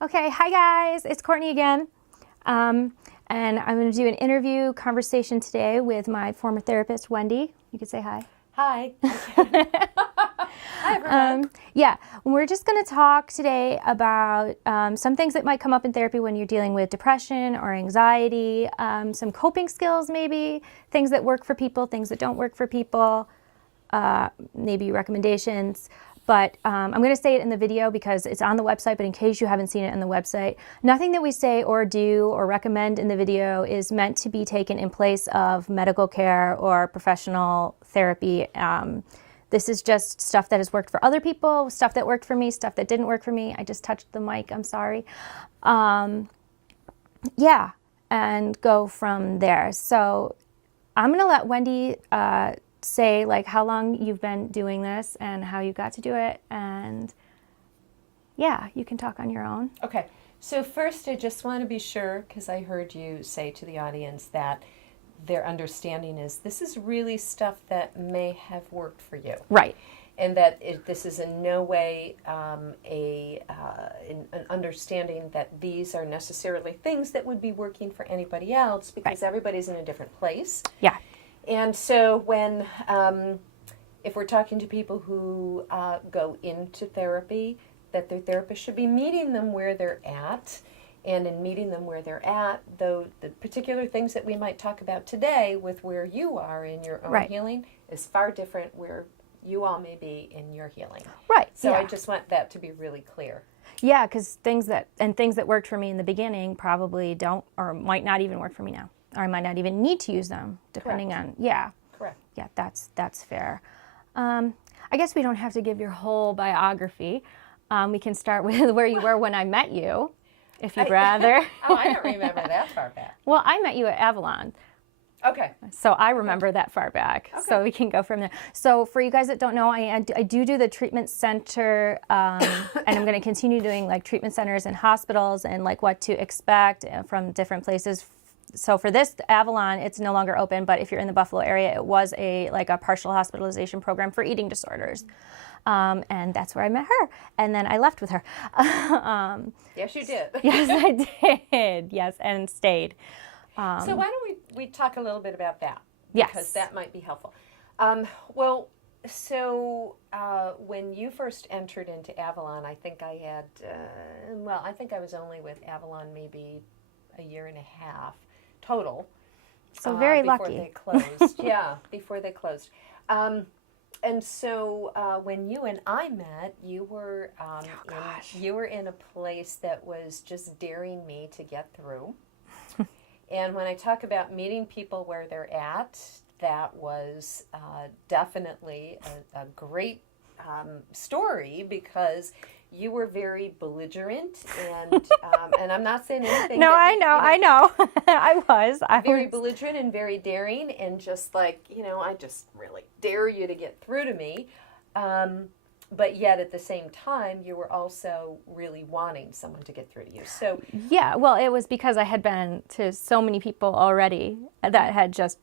Okay, hi guys, it's Courtney again. And I'm going to do an interview conversation today with my former therapist, Wendy. You could say hi. Hi. Hi, everyone. Yeah, we're just going to talk today about some things that might come up in therapy when you're dealing with depression or anxiety, some coping skills maybe, things that work for people, things that don't work for people, maybe recommendations. But I'm going to say it in the video because it's on the website, but in case you haven't seen it on the website, nothing that we say or do or recommend in the video is meant to be taken in place of medical care or professional therapy. This is just stuff that has worked for other people, stuff that worked for me, stuff that didn't work for me. I just touched the mic, I'm sorry. Yeah, and go from there. So I'm going to let Wendy say like how long you've been doing this and how you got to do it, and yeah, you can talk on your own. Okay, so first I just want to be sure, because I heard you say to the audience that their understanding is this is really stuff that may have worked for you. Right. And that this is in no way an understanding that these are necessarily things that would be working for anybody else, because everybody's in a different place. Yeah. And so when, if we're talking to people who go into therapy, that their therapist should be meeting them where they're at. And in meeting them where they're at, though the particular things that we might talk about today with where you are in your own healing is far different where you all may be in your healing. Right. So I just want that to be really clear. Yeah, because things that worked for me in the beginning probably don't or might not even work for me now. Or I might not even need to use them, depending on, Correct. Yeah, that's fair. I guess we don't have to give your whole biography. We can start with where you were when I met you, if you'd rather. Oh, I don't remember that far back. Well, I met you at Avalon. Okay. So I remember that far back. Okay. So we can go from there. So for you guys that don't know, I do the treatment center, and I'm going to continue doing like treatment centers and hospitals and like what to expect from different places. So for this Avalon, it's no longer open, but if you're in the Buffalo area, it was a partial hospitalization program for eating disorders. And that's where I met her. And then I left with her. Yes, you did. Yes, I did. Yes, and stayed. So why don't we talk a little bit about that? Yes. Because that might be helpful. When you first entered into Avalon, I think I had, I think I was only with Avalon maybe a year and a half total. So very before lucky. Before they closed. Yeah, before they closed. And so when you and I met, you were you were in a place that was just daring me to get through. And when I talk about meeting people where they're at, that was definitely a great story, because you were very belligerent, and I'm not saying anything. No, I know. I was very belligerent and very daring, and just like, I just really dare you to get through to me. But yet at the same time, you were also really wanting someone to get through to you. So yeah, well, it was because I had been to so many people already that had just,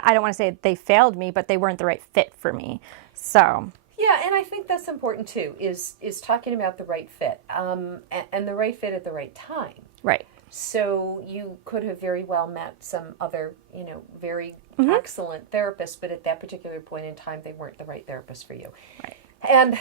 I don't want to say they failed me, but they weren't the right fit for me. So yeah, and I think that's important too, is talking about the right fit, and the right fit at the right time. Right. So you could have very well met some other, very excellent therapists, but at that particular point in time, they weren't the right therapist for you. Right. And,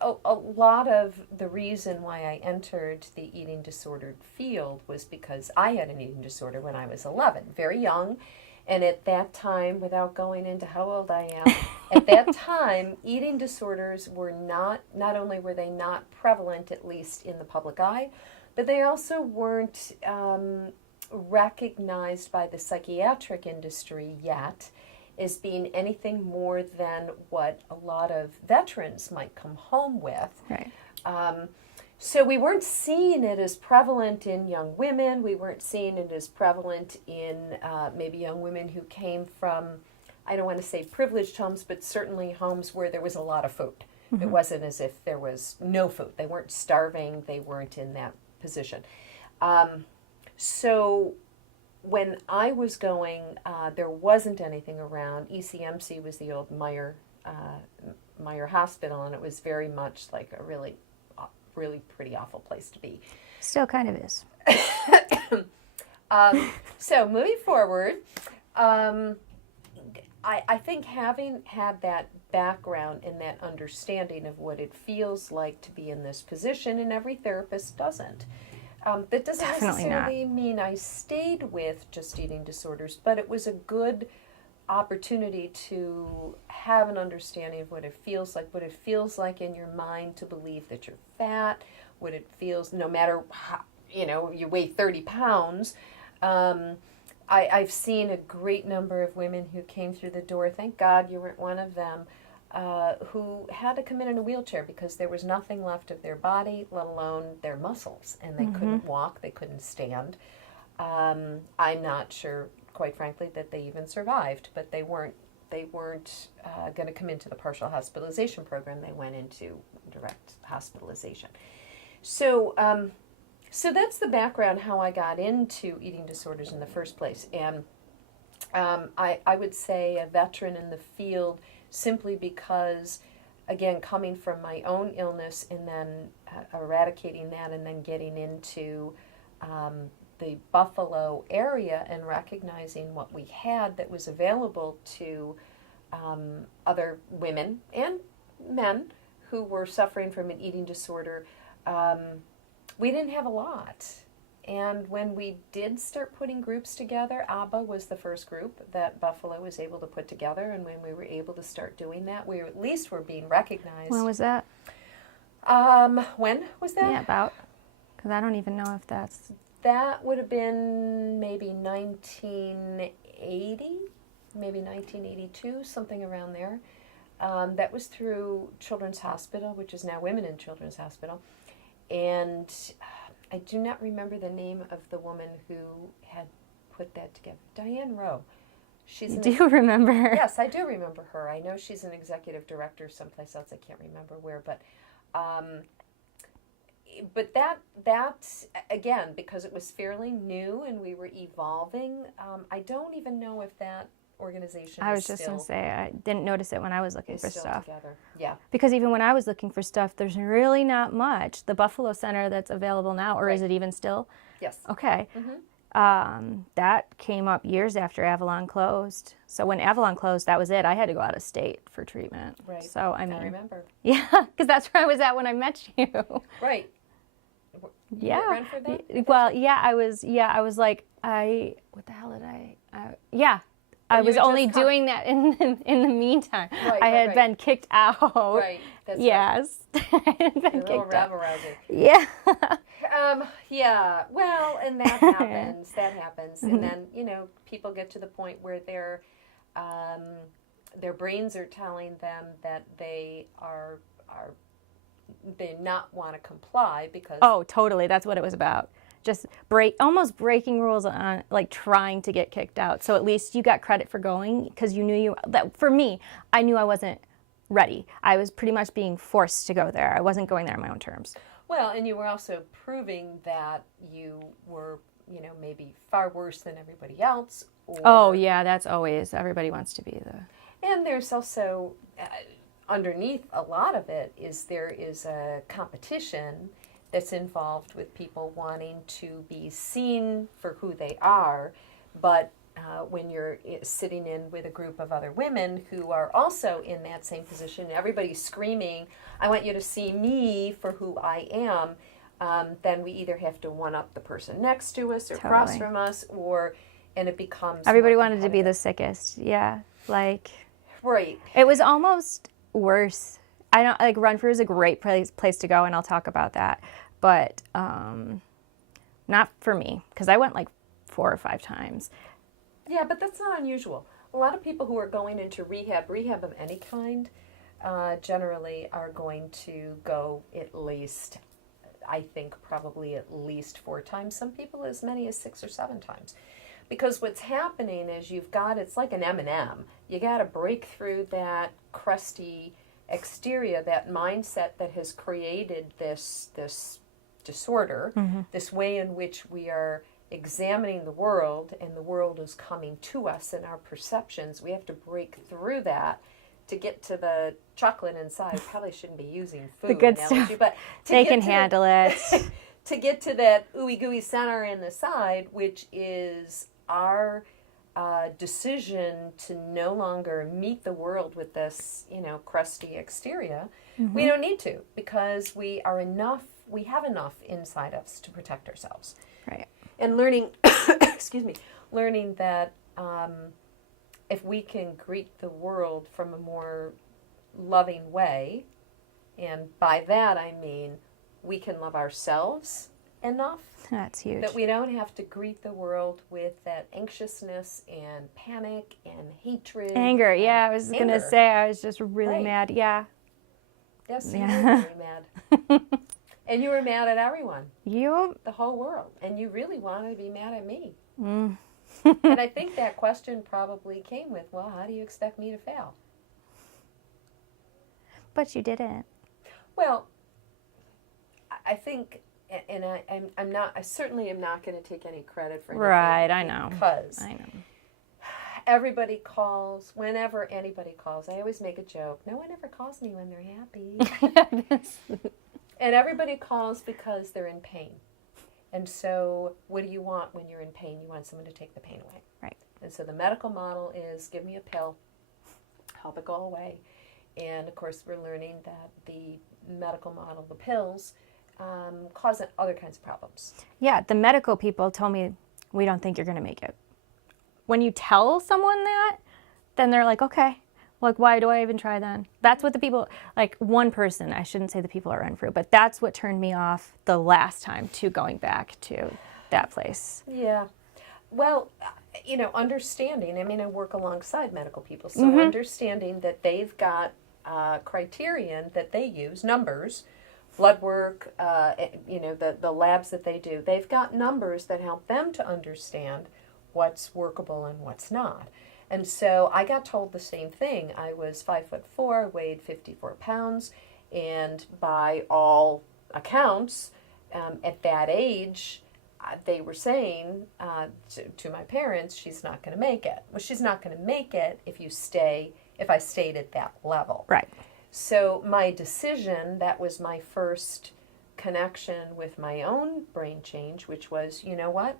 a lot of the reason why I entered the eating disordered field was because I had an eating disorder when I was 11, very young. And at that time, without going into how old I am, at that time, eating disorders were not only were they not prevalent, at least in the public eye, but they also weren't recognized by the psychiatric industry yet as being anything more than what a lot of veterans might come home with. Right. So we weren't seeing it as prevalent in young women. We weren't seeing it as prevalent in maybe young women who came from, I don't want to say privileged homes, but certainly homes where there was a lot of food. Mm-hmm. It wasn't as if there was no food. They weren't starving. They weren't in that position. So when I was going, there wasn't anything around. ECMC was the old Meyer Hospital, and it was very much like a really really pretty awful place to be. Still kind of is. So moving forward, I think having had that background and that understanding of what it feels like to be in this position, and every therapist doesn't. That doesn't Definitely necessarily mean I stayed with just eating disorders, but it was a good opportunity to have an understanding of what it feels like in your mind to believe that you're fat, what it feels, no matter how, you weigh 30 pounds. I've seen a great number of women who came through the door, thank God you weren't one of them, who had to come in a wheelchair because there was nothing left of their body, let alone their muscles, and they couldn't walk, they couldn't stand. I'm not sure, quite frankly, that they even survived, but they weren't going to come into the partial hospitalization program. They went into direct hospitalization. So that's the background how I got into eating disorders in the first place. And I would say a veteran in the field simply because, again, coming from my own illness and then eradicating that and then getting into the Buffalo area and recognizing what we had that was available to other women and men who were suffering from an eating disorder. We didn't have a lot. And when we did start putting groups together, ABBA was the first group that Buffalo was able to put together. And when we were able to start doing that, we at least were being recognized. When was that? When was that? Yeah, about. Because I don't even know if that's... That would have been maybe 1980, maybe 1982, something around there. That was through Children's Hospital, which is now Women in Children's Hospital. And I do not remember the name of the woman who had put that together. Diane Rowe. You do remember her? Yes, I do remember her. I know she's an executive director someplace else. I can't remember where, but that again, because it was fairly new and we were evolving, I don't even know if that organization I was just going to say, I didn't notice it when I was looking for still stuff. Together. Yeah. Because even when I was looking for stuff, there's really not much. The Buffalo Center that's available now, or is it even still? Yes. Okay. That came up years after Avalon closed. So when Avalon closed, that was it. I had to go out of state for treatment. Right. So, I remember. Yeah, because that's where I was at when I met you. Right. Yeah. You ran for that? Well, yeah, I was like, what the hell did I was only doing that in the meantime. Right, I had been kicked out. Right. That's yes. I had been a little kicked out. rabble-rousing. Yeah. Yeah. Well, and that happens. That happens. And then, people get to the point where their brains are telling them that they not want to comply because... Oh, totally. That's what it was about. Just almost breaking rules on, like, trying to get kicked out. So at least you got credit for going because you knew for me, I knew I wasn't ready. I was pretty much being forced to go there. I wasn't going there on my own terms. Well, and you were also proving that you were, maybe far worse than everybody else. Oh, yeah, that's always, everybody wants to be the... And there's also, underneath a lot of it, there is a competition that's involved with people wanting to be seen for who they are, but when you're sitting in with a group of other women who are also in that same position, everybody's screaming, I want you to see me for who I am, then we either have to one-up the person next to us or across from us, and it becomes... Everybody wanted to be the sickest, yeah. Like... Right. It was almost worse. I don't, like, Run For is a great place to go, and I'll talk about that, but not for me, because I went like 4 or 5 times. Yeah, but that's not unusual. A lot of people who are going into rehab of any kind, generally are going to go at least, I think probably at least 4 times. Some people as many as 6 or 7 times. Because what's happening is it's like an M&M. You got to break through that crusty exterior, that mindset that has created this disorder, this way in which we are examining the world and the world is coming to us in our perceptions. We have to break through that to get to the chocolate inside, probably shouldn't be using food The good analogy, stuff. but They can handle it. to get to that ooey gooey center in the side, which is our decision to no longer meet the world with this, crusty exterior. We don't need to, because we have enough inside us to protect ourselves. Right. And learning, learning that if we can greet the world from a more loving way, and by that I mean we can love ourselves enough That's huge. that we don't have to greet the world with that anxiousness and panic and hatred. Anger, and yeah, I was going to anger. say, I was just really Right. mad. Yeah. Yes, Yeah. you were really mad. And you were mad at everyone, You? the whole world. And you really wanted to be mad at me. Mm. And I think that question probably came with, well, how do you expect me to fail? But you didn't. Well, I think, and I certainly am not going to take any credit for anything. Right, I know. Because I know. everybody calls, whenever anybody calls, I always make a joke. No one ever calls me when they're happy. And everybody calls because they're in pain. And so what do you want when you're in pain? You want someone to take the pain away. Right. And so the medical model is give me a pill, help it go away. And of course we're learning that the medical model, the pills, cause other kinds of problems. Yeah, the medical people told me, we don't think you're going to make it. When you tell someone that, then they're like, okay, like, why do I even try then? That's what the people, like one person, I shouldn't say the people are untrue, but that's what turned me off the last time to going back to that place. Yeah. Well, understanding, I work alongside medical people, so understanding that they've got criterion that they use, numbers, blood work, the labs that they do, they've got numbers that help them to understand what's workable and what's not. And so I got told the same thing. I was 5'4", weighed 54 pounds, and by all accounts, at that age, they were saying to my parents, she's not going to make it. Well, she's not going to make it if I stayed at that level. Right. So my decision, that was my first connection with my own brain change, which was, you know what?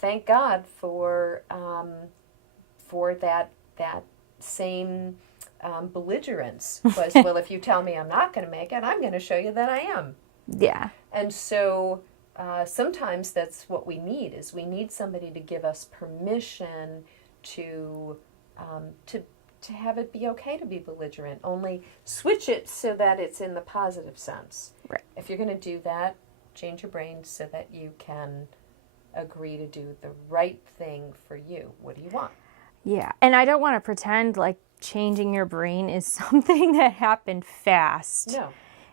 Thank God for that same belligerence. Was, well, if you tell me I'm not going to make it, I'm going to show you that I am. Yeah. And so sometimes that's what we need, is we need somebody to give us permission to have it be okay to be belligerent. Only switch it so that it's in the positive sense. Right. If you're going to do that, change your brain so that you can agree to do the right thing for you. What do you want? Yeah. And I don't want to pretend like changing your brain is something that happened fast. No.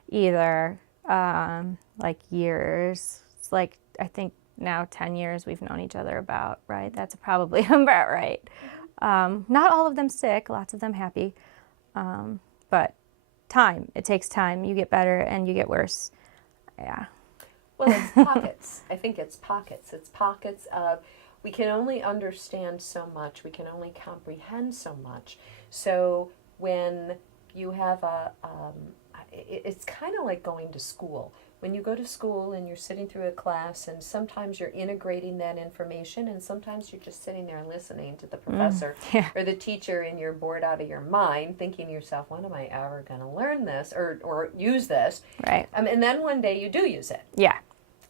Either. Like years. It's like, I think now 10 years we've known each other about, right? That's probably about right. Not all of them sick, lots of them happy. But time, it takes time. You get better and you get worse. Yeah. Well, it's pockets. I think it's pockets. It's pockets of, we can only understand so much. We can only comprehend so much. So when you have it's kind of like going to school. When you go to school and you're sitting through a class, and sometimes you're integrating that information, and sometimes you're just sitting there listening to the professor or the teacher, and you're bored out of your mind, thinking to yourself, when am I ever going to learn this or use this? Right. And then one day you do use it. Yeah.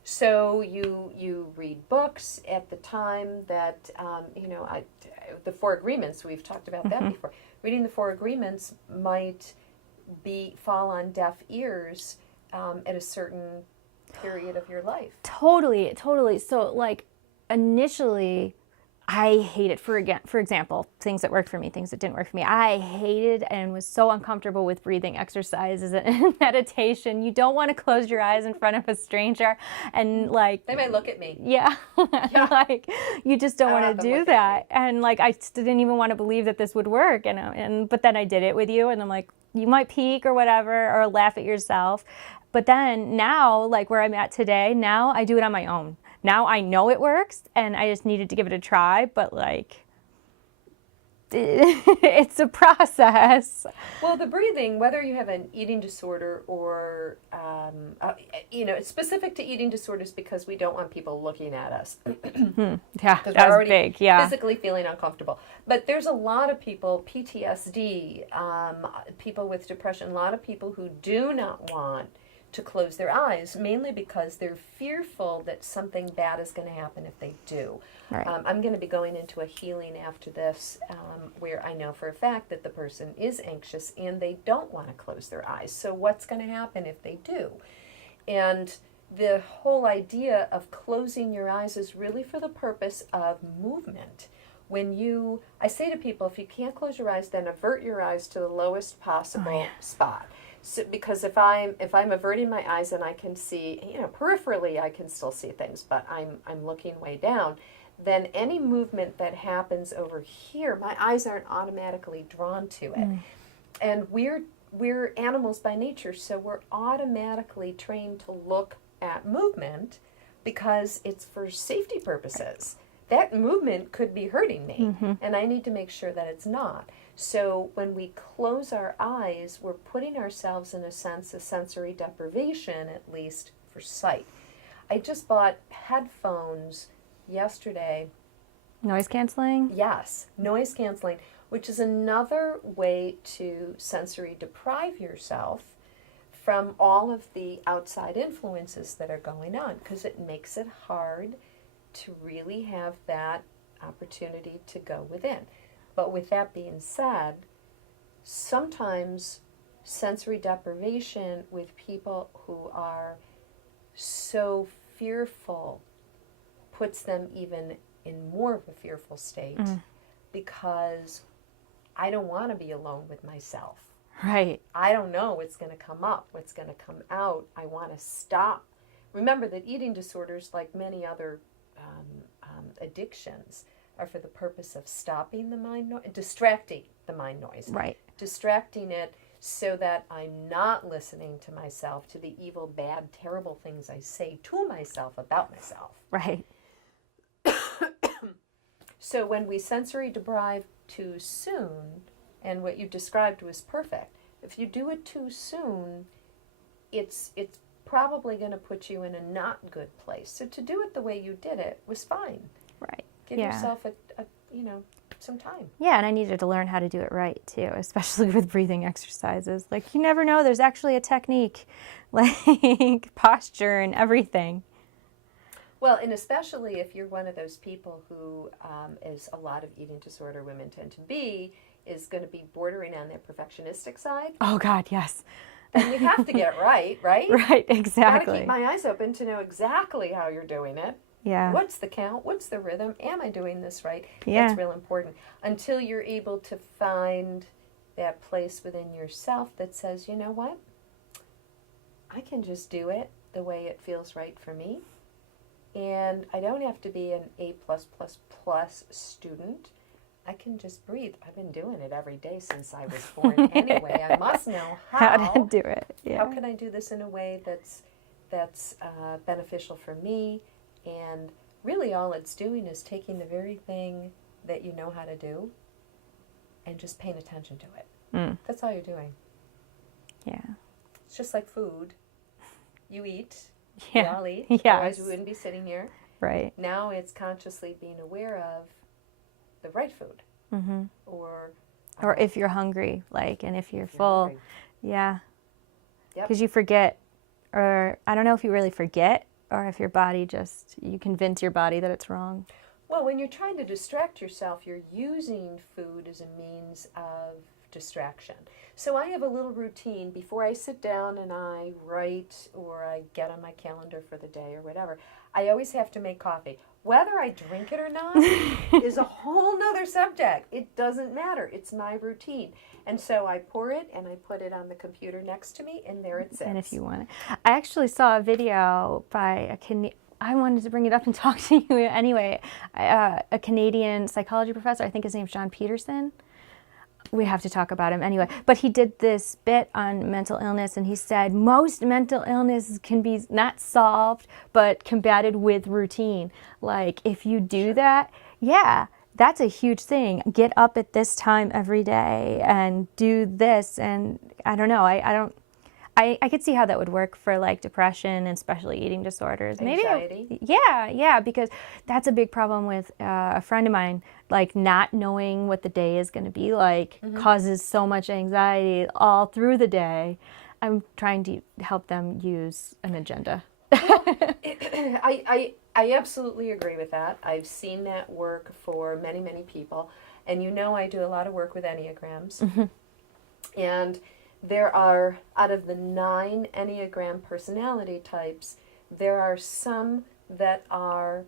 So you read books at the time that, the Four Agreements, we've talked about that before. Reading the Four Agreements might fall on deaf ears at a certain period of your life. Totally. So, like, initially, I hated, for example, things that worked for me, things that didn't work for me. I hated and was so uncomfortable with breathing exercises and meditation. You don't want to close your eyes in front of a stranger and, like... They may look at me. Yeah. Like, you just don't want to do that. And, like, I just didn't even want to believe that this would work. But then I did it with you, and I'm like, you might peek or whatever, or laugh at yourself. But then now, like where I'm at today, now I do it on my own. Now I know it works, and I just needed to give it a try, but like, it's a process. Well, the breathing, whether you have an eating disorder or, it's specific to eating disorders because we don't want people looking at us. Yeah, Because that we're was already big. Yeah. physically feeling uncomfortable. But there's a lot of people, PTSD, people with depression, a lot of people who do not want to close their eyes, mainly because they're fearful that something bad is going to happen if they do. Right. I'm going to be going into a healing after this where I know for a fact that the person is anxious and they don't want to close their eyes. So what's going to happen if they do? And the whole idea of closing your eyes is really for the purpose of movement. I say to people, if you can't close your eyes, then avert your eyes to the lowest possible spot. So, because if I'm averting my eyes and I can see, peripherally I can still see things, but I'm looking way down, then any movement that happens over here, my eyes aren't automatically drawn to it. And we're animals by nature, so we're automatically trained to look at movement because it's for safety purposes. That movement could be hurting me, and I need to make sure that it's not. So when we close our eyes, we're putting ourselves in a sense of sensory deprivation, at least for sight. I just bought headphones yesterday. Noise canceling? Yes, noise canceling, which is another way to sensory deprive yourself from all of the outside influences that are going on, because it makes it hard to really have that opportunity to go within. But with that being said, sometimes sensory deprivation with people who are so fearful puts them even in more of a fearful state because I don't want to be alone with myself. Right. I don't know what's going to come up, what's going to come out. I want to stop. Remember that eating disorders, like many other addictions, are for the purpose of stopping the mind noise, distracting the mind noise. Right. Distracting it so that I'm not listening to myself, to the evil, bad, terrible things I say to myself about myself. Right. So when we sensory deprive too soon, and what you described was perfect, if you do it too soon, it's probably going to put you in a not good place. So to do it the way you did it was fine. Right. Give yourself some time. Yeah, and I needed to learn how to do it right too, especially with breathing exercises. Like, you never know, there's actually a technique, like posture and everything. Well, and especially if you're one of those people who, as a lot of eating disorder women tend to be, is going to be bordering on their perfectionistic side. Oh God, yes. And you have to get it right? Right, exactly. Got to keep my eyes open to know exactly how you're doing it. Yeah. What's the count? What's the rhythm? Am I doing this right? Yeah. That's real important. Until you're able to find that place within yourself that says, you know what? I can just do it the way it feels right for me. And I don't have to be an A+++ student. I can just breathe. I've been doing it every day since I was born anyway. I must know how to do it. Yeah. How can I do this in a way that's beneficial for me? And really all it's doing is taking the very thing that you know how to do and just paying attention to it. That's all you're doing. Yeah. It's just like food. You eat. Yeah. We all eat. Yes. Otherwise we wouldn't be sitting here. Right. Now it's consciously being aware of the right food. Mm-hmm. Or if you're hungry, and if you're full. Hungry. Yeah. Yep. Because you forget, or I don't know if you really forget, or if your body you convince your body that it's wrong. Well, when you're trying to distract yourself, you're using food as a means of distraction. So I have a little routine before I sit down and I write or I get on my calendar for the day or whatever. I always have to make coffee. Whether I drink it or not is a whole nother subject. It doesn't matter. It's my routine. And so I pour it and I put it on the computer next to me and there it sits. And if you want it. I actually saw a video by I wanted to bring it up and talk to you anyway. A Canadian psychology professor, I think his name's John Peterson. We have to talk about him anyway. But he did this bit on mental illness, and he said most mental illness can be not solved, but combated with routine. Like, if you do that, that's a huge thing. Get up at this time every day and do this. And I don't know. I could see how that would work for like depression and especially eating disorders. Anxiety. Yeah, because that's a big problem with a friend of mine. Like not knowing what the day is going to be like causes so much anxiety all through the day. I'm trying to help them use an agenda. I absolutely agree with that. I've seen that work for many, many people. And you know I do a lot of work with Enneagrams. And there are, out of the 9 Enneagram personality types, there are some that are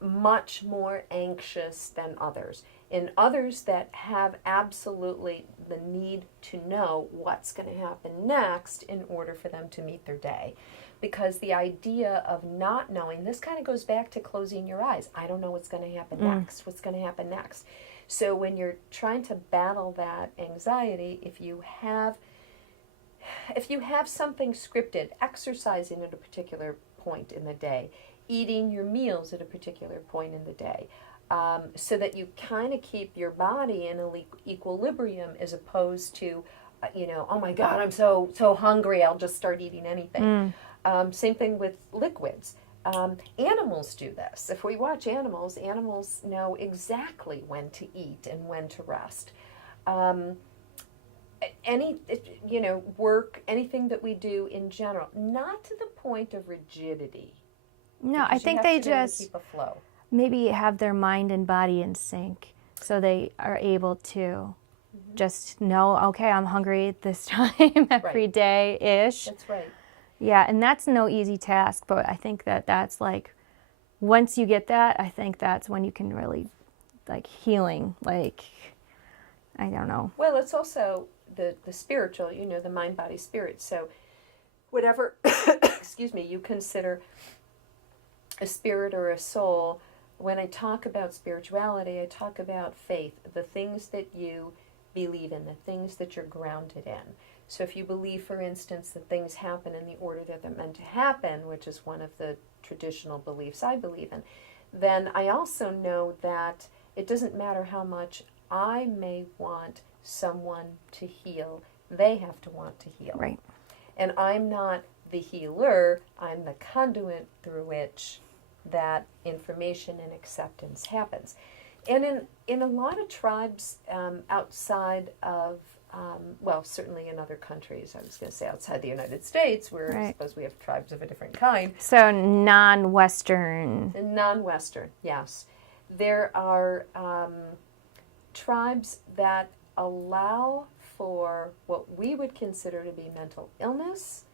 much more anxious than others. And others that have absolutely the need to know what's going to happen next in order for them to meet their day. Because the idea of not knowing, this kind of goes back to closing your eyes. I don't know what's going to happen next. What's going to happen next? So when you're trying to battle that anxiety, if you have something scripted, exercising at a particular point in the day, eating your meals at a particular point in the day, so that you kind of keep your body in an equilibrium as opposed to, oh my God, I'm so hungry, I'll just start eating anything. Same thing with liquids. Animals do this. If we watch animals know exactly when to eat and when to rest. Work, anything that we do in general, not to the point of rigidity. No, I think they just keep a flow. Maybe have their mind and body in sync so they are able to just know, okay, I'm hungry at this time every day-ish. That's right. Yeah, and that's no easy task, but I think that's like, once you get that, I think that's when you can really, like, healing, like, I don't know. Well, it's also the spiritual, the mind, body, spirit. So whatever, excuse me, you consider a spirit or a soul, when I talk about spirituality, I talk about faith, the things that you believe in, the things that you're grounded in. So if you believe, for instance, that things happen in the order that they're meant to happen, which is one of the traditional beliefs I believe in, then I also know that it doesn't matter how much I may want someone to heal, they have to want to heal. Right. And I'm not the healer, I'm the conduit through which that information and acceptance happens. And in a lot of tribes outside of, certainly in other countries, I was going to say outside the United States, where I suppose we have tribes of a different kind. So non-Western. Non-Western, yes. There are tribes that allow for what we would consider to be mental illness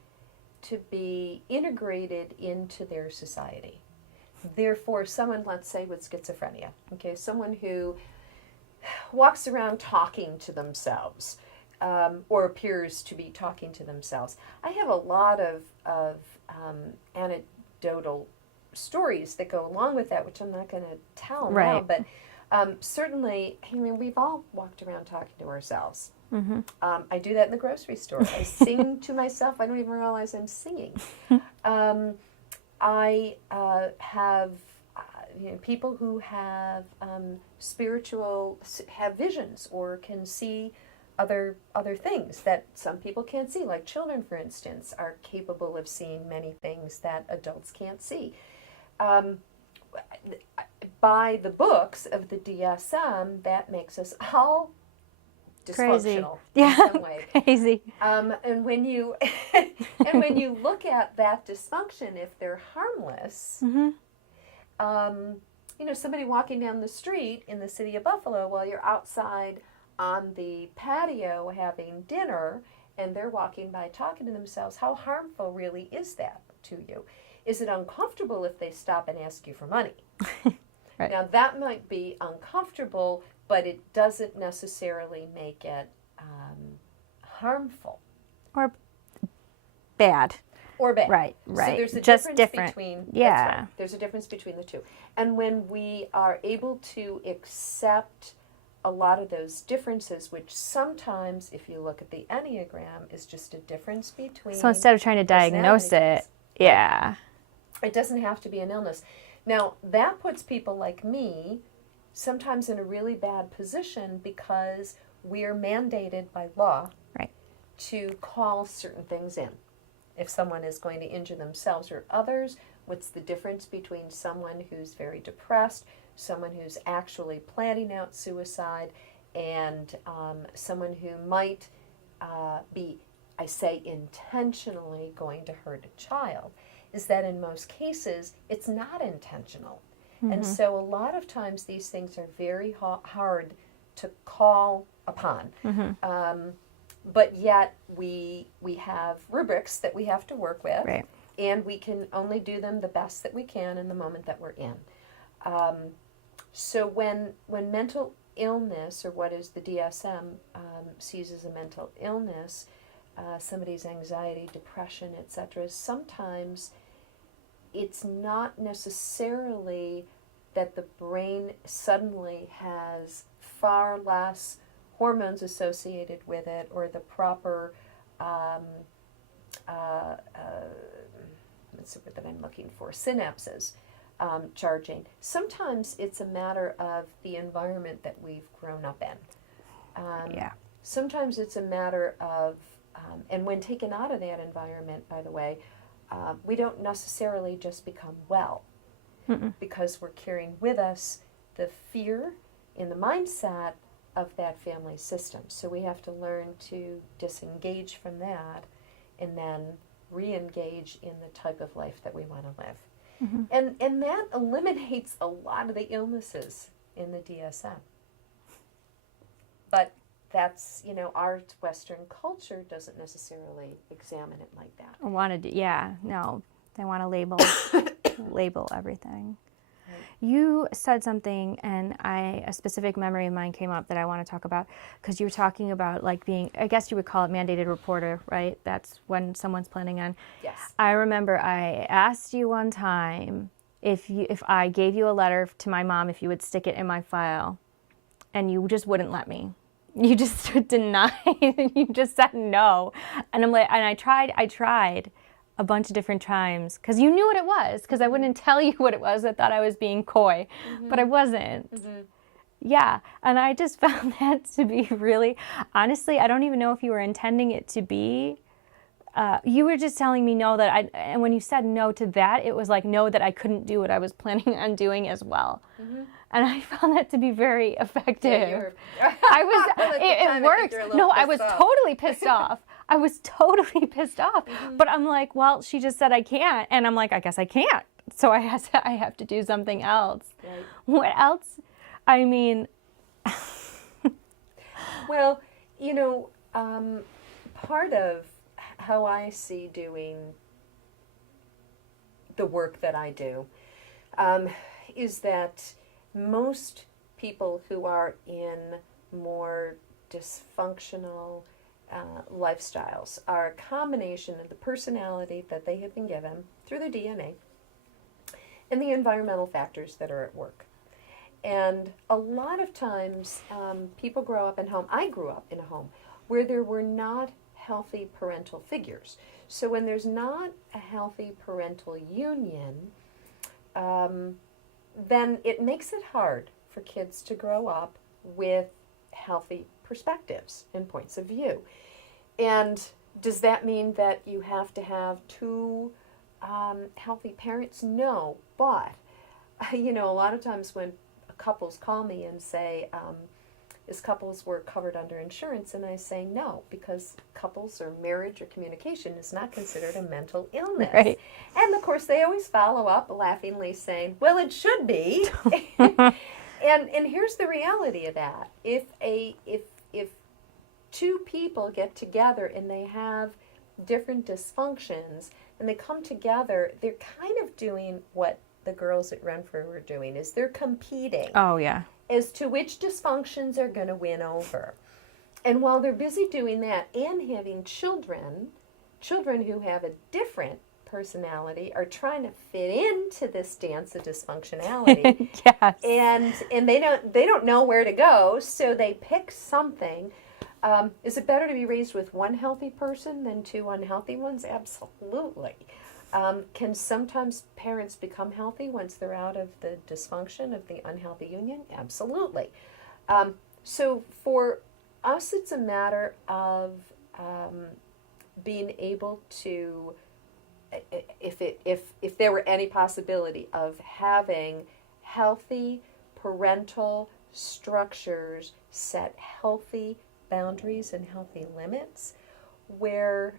to be integrated into their society. Therefore, someone, let's say, with schizophrenia, okay, someone who walks around talking to themselves or appears to be talking to themselves. I have a lot of anecdotal stories that go along with that, which I'm not going to tell now, but certainly, I mean, we've all walked around talking to ourselves. I do that in the grocery store. I sing to myself. I don't even realize I'm singing. I have people who have have visions or can see other things that some people can't see. Like children, for instance, are capable of seeing many things that adults can't see. By the books of the DSM, that makes us all dysfunctional in some way. Crazy. And when you look at that dysfunction, if they're harmless, somebody walking down the street in the city of Buffalo while you're outside on the patio having dinner, and they're walking by talking to themselves, how harmful really is that to you? Is it uncomfortable if they stop and ask you for money? Right. Now, that might be uncomfortable, but it doesn't necessarily make it harmful. Or bad. Right. So there's a just difference different. between, Yeah. That's right. There's a difference between the two. And when we are able to accept a lot of those differences, which sometimes, if you look at the Enneagram, is just a difference between... So instead of trying to diagnose it, it doesn't have to be an illness. Now, that puts people like me sometimes in a really bad position because we're mandated by law Right. to call certain things in. If someone is going to injure themselves or others, what's the difference between someone who's very depressed, someone who's actually planning out suicide, and someone who might be, I say, intentionally going to hurt a child, is that in most cases, it's not intentional. And so a lot of times these things are very hard to call upon. But yet we have rubrics that we have to work with, Right. and we can only do them the best that we can in the moment that we're in. So when mental illness, or what is the DSM, sees as a mental illness, somebody's anxiety, depression, etc., sometimes it's not necessarily that the brain suddenly has far less hormones associated with it, or the proper, what's the word that I'm looking for, synapses charging. Sometimes it's a matter of the environment that we've grown up in. Yeah. Sometimes it's a matter of, and when taken out of that environment, by the way, we don't necessarily just become well, because we're carrying with us the fear in the mindset of that family system. So we have to learn to disengage from that and then re-engage in the type of life that we want to live. And that eliminates a lot of the illnesses in the DSM. But that's, our Western culture doesn't necessarily examine it like that. They want to label everything. Right. You said something, and a specific memory of mine came up that I want to talk about, because you were talking about like being, I guess you would call it mandated reporter, right? That's when someone's planning on. Yes. I remember I asked you one time if I gave you a letter to my mom, if you would stick it in my file, and you just wouldn't let me. You just denied. You just said no, and I'm like, and I tried a bunch of different times, because you knew what it was, because I wouldn't tell you what it was. I thought I was being coy, but I wasn't. Yeah, and I just found that to be really, honestly, I don't even know if you were intending it to be. You were just telling me no, and when you said no to that, it was like no, that I couldn't do what I was planning on doing as well. And I found that to be very effective. It worked. No, I was totally pissed off. I was totally pissed off. But I'm like, well, she just said I can't. And I'm like, I guess I can't. So I have to do something else. Right. What else? I mean. Well, part of how I see doing the work that I do is that most people who are in more dysfunctional lifestyles are a combination of the personality that they have been given through their DNA and the environmental factors that are at work. And a lot of times people grow up in home. I grew up in a home where there were not healthy parental figures. So when there's not a healthy parental union, then it makes it hard for kids to grow up with healthy perspectives and points of view. And does that mean that you have to have two healthy parents? No, but a lot of times when couples call me and say, is couples work covered under insurance? And I say no, because couples or marriage or communication is not considered a mental illness. Right. And of course they always follow up laughingly saying, well, it should be. and here's the reality of that. If two people get together and they have different dysfunctions and they come together, they're kind of doing what the girls at Renfrew were doing, is they're competing. Oh, yeah. As to which dysfunctions are going to win over. And while they're busy doing that and having children who have a different personality are trying to fit into this dance of dysfunctionality. Yes. And they don't know where to go, so they pick something. Is it better to be raised with one healthy person than two unhealthy ones? Absolutely. Can sometimes parents become healthy once they're out of the dysfunction of the unhealthy union? Absolutely. So for us, it's a matter of being able to, if there were any possibility of having healthy parental structures, set healthy boundaries and healthy limits, where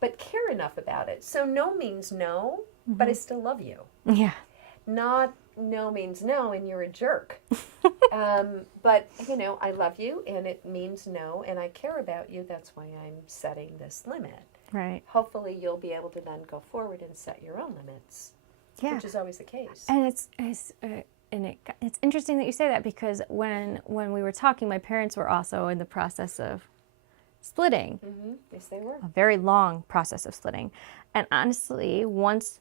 but care enough about it. So no means no, but I still love you. Yeah. Not no means no and you're a jerk. But, I love you and it means no and I care about you. That's why I'm setting this limit. Right. Hopefully you'll be able to then go forward and set your own limits, Yeah. which is always the case. And it's interesting that you say that, because when we were talking, my parents were also in the process of splitting. Mm-hmm. Yes, they were. A very long process of splitting. And honestly, once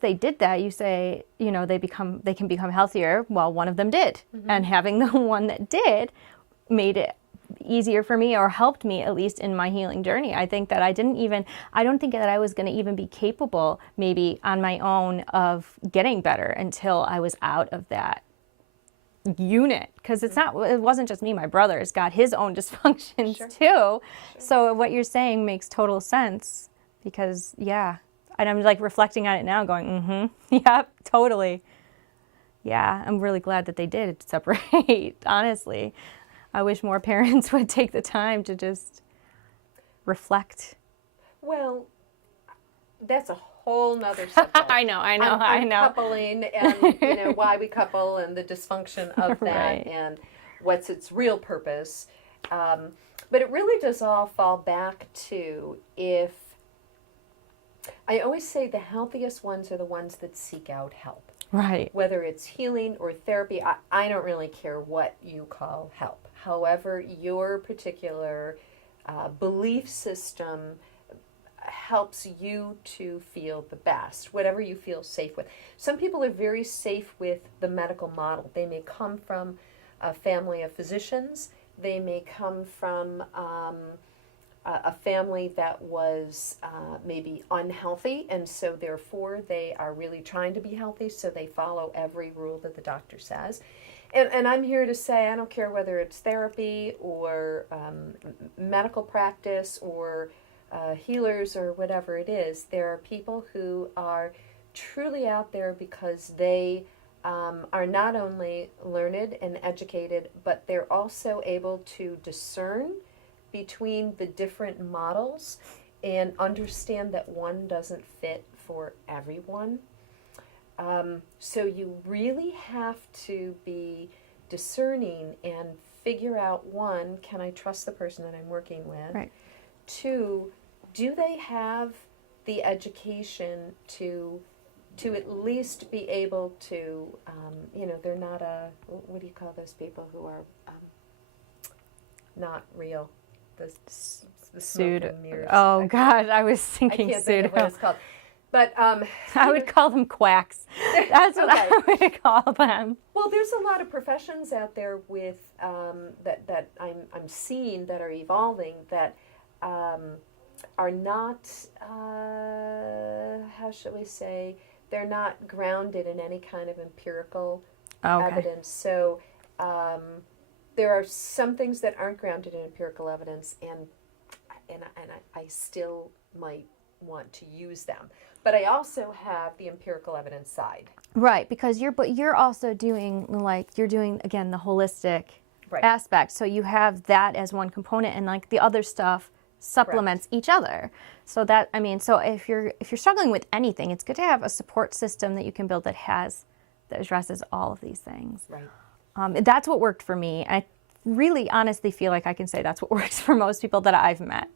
they did that, you say, they can become healthier. Well, one of them did. Mm-hmm. And having the one that did made it easier for me, or helped me at least in my healing journey. I think that I don't think that I was going to even be capable maybe on my own of getting better until I was out of that unit, because it wasn't just me. My brother's got his own dysfunctions too. Sure. So what you're saying makes total sense, because and I'm like reflecting on it now going, yep, totally. Yeah, I'm really glad that they did separate, honestly. I wish more parents would take the time to just reflect. Well, that's a whole nother subject. I know. Coupling and why we couple and the dysfunction of that Right. and what's its real purpose. But it really does all fall back to, if I always say the healthiest ones are the ones that seek out help. Right. Whether it's healing or therapy, I don't really care what you call help. However, your particular belief system helps you to feel the best, whatever you feel safe with. Some people are very safe with the medical model. They may come from a family of physicians. They may come from a family that was maybe unhealthy, and so therefore they are really trying to be healthy, so they follow every rule that the doctor says. And I'm here to say, I don't care whether it's therapy or medical practice or healers or whatever it is, there are people who are truly out there because they are not only learned and educated, but they're also able to discern between the different models and understand that one doesn't fit for everyone. So you really have to be discerning and figure out, one, can I trust the person that I'm working with? Right. Two, do they have the education to at least be able to, they're not what do you call those people who are not real? The smoke and mirrors. Oh, God, I was thinking I can't think of what it's called. But I would call them quacks. That's what I would call them. Well, there's a lot of professions out there with that I'm seeing that are evolving that are not how should we say, they're not grounded in any kind of empirical evidence. So there are some things that aren't grounded in empirical evidence, and I still might want to use them. But I also have the empirical evidence side. Right, because you're also doing again the holistic aspect. So you have that as one component, and like the other stuff supplements each other. So that, so if you're struggling with anything, it's good to have a support system that you can build that addresses all of these things. Right. That's what worked for me. I really honestly feel like I can say that's what works for most people that I've met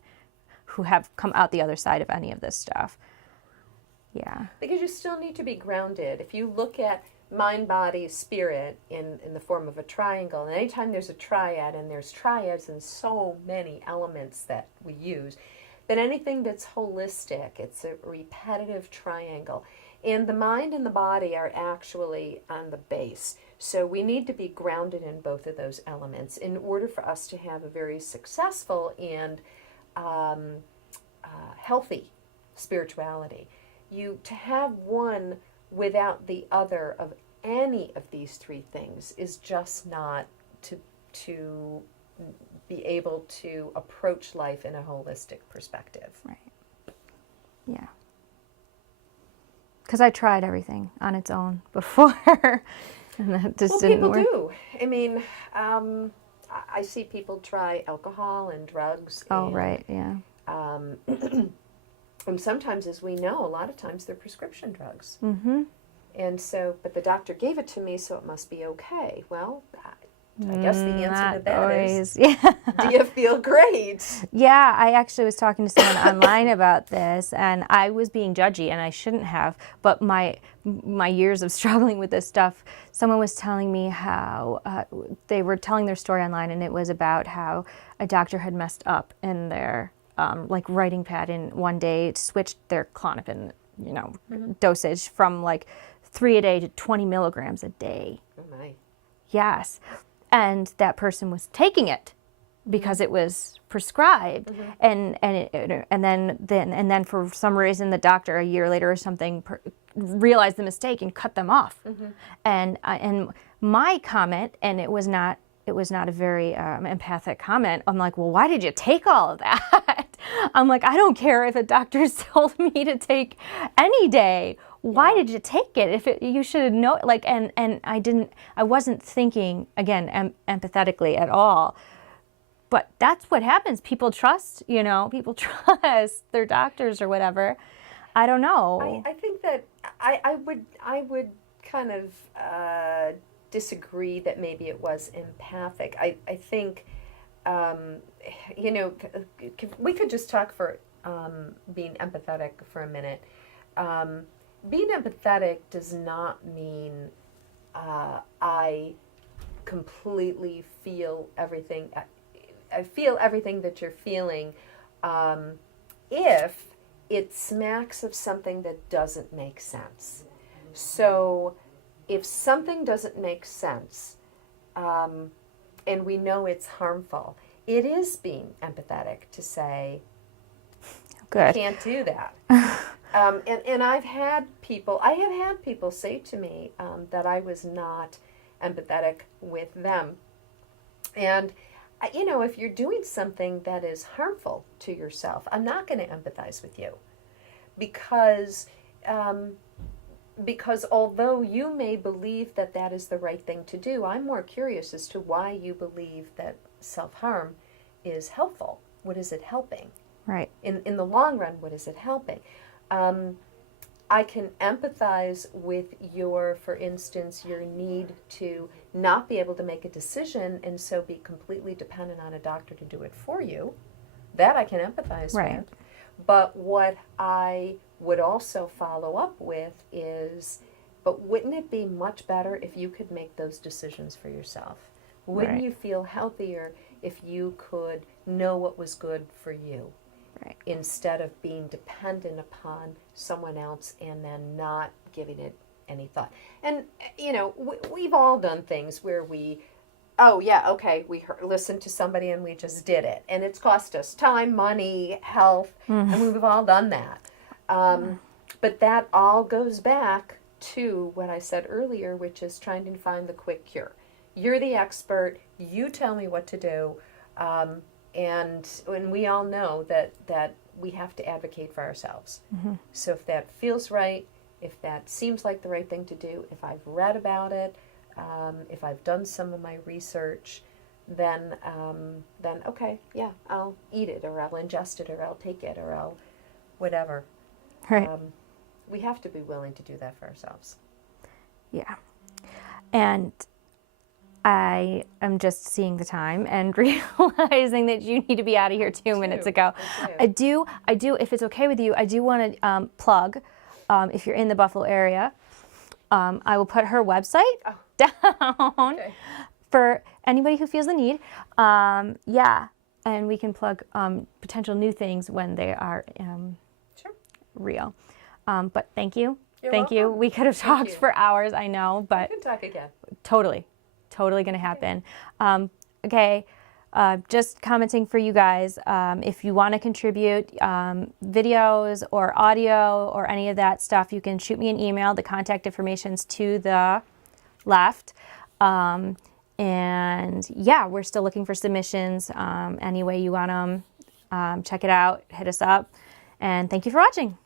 who have come out the other side of any of this stuff. Yeah. Because you still need to be grounded. If you look at mind, body, spirit in the form of a triangle, and anytime there's a triad, and there's triads in so many elements that we use, then anything that's holistic, it's a repetitive triangle. And the mind and the body are actually on the base. So we need to be grounded in both of those elements in order for us to have a very successful and healthy spirituality. To have one without the other of any of these three things is just not to be able to approach life in a holistic perspective. Right. Yeah. Because I tried everything on its own before, and that just didn't people work. do. I mean, I see people try alcohol and drugs. Oh, and, right, yeah. And sometimes, as we know, a lot of times they're prescription drugs. Mm-hmm. And so, but the doctor gave it to me, so it must be okay. Well, I guess the answer to that is, yeah. do you feel great? Yeah, I actually was talking to someone online about this, and I was being judgy, and I shouldn't have. But my years of struggling with this stuff, someone was telling me how they were telling their story online, and it was about how a doctor had messed up in their like writing pad, and one day switched their Klonopin, dosage from like 3 a day to 20 milligrams a day. Oh my. Yes. And that person was taking it because it was prescribed, and then for some reason the doctor a year later or something realized the mistake and cut them off. And my comment, and it was not a very empathic comment. I'm like, well, why did you take all of that? I'm like, I don't care if a doctor told me to take any day. Why did you take it? You should have known, and I wasn't thinking, again, empathetically at all. But that's what happens. People trust their doctors or whatever. I don't know. I think that I would kind of disagree that maybe it was empathic. I think, we could just talk for being empathetic for a minute. Being empathetic does not mean I completely feel everything. I feel everything that you're feeling if it smacks of something that doesn't make sense. So if something doesn't make sense and we know it's harmful, it is being empathetic to say, Good. You can't do that. And I have had people say to me that I was not empathetic with them. And, if you're doing something that is harmful to yourself, I'm not going to empathize with you. Because although you may believe that that is the right thing to do, I'm more curious as to why you believe that self-harm is helpful. What is it helping? Right. In the long run, what is it helping? I can empathize with for instance, your need to not be able to make a decision and so be completely dependent on a doctor to do it for you. That I can empathize with. But what I would also follow up with is, but wouldn't it be much better if you could make those decisions for yourself? Wouldn't you feel healthier if you could know what was good for you? Right. Instead of being dependent upon someone else and then not giving it any thought. And, we've all done things where we listened to somebody and we just did it. And it's cost us time, money, health, and we've all done that. But that all goes back to what I said earlier, which is trying to find the quick cure. You're the expert. You tell me what to do. And we all know that we have to advocate for ourselves. So if that feels right, if that seems like the right thing to do, if I've read about it, if I've done some of my research, then okay, yeah, I'll eat it, or I'll ingest it, or I'll take it, or I'll whatever. Right. We have to be willing to do that for ourselves. Yeah. And I am just seeing the time and realizing that you need to be out of here 2 minutes ago. I do. If it's okay with you, I do want to plug, if you're in the Buffalo area, I will put her website down for anybody who feels the need. And we can plug potential new things when they are real. But thank you. Thank you. We could have talked for hours, I know, but we can talk again. Totally going to happen. Okay. just commenting for you guys. If you want to contribute videos or audio or any of that stuff, you can shoot me an email. The contact information's to the left. And yeah, we're still looking for submissions. Any way you want them, check it out, hit us up. And thank you for watching.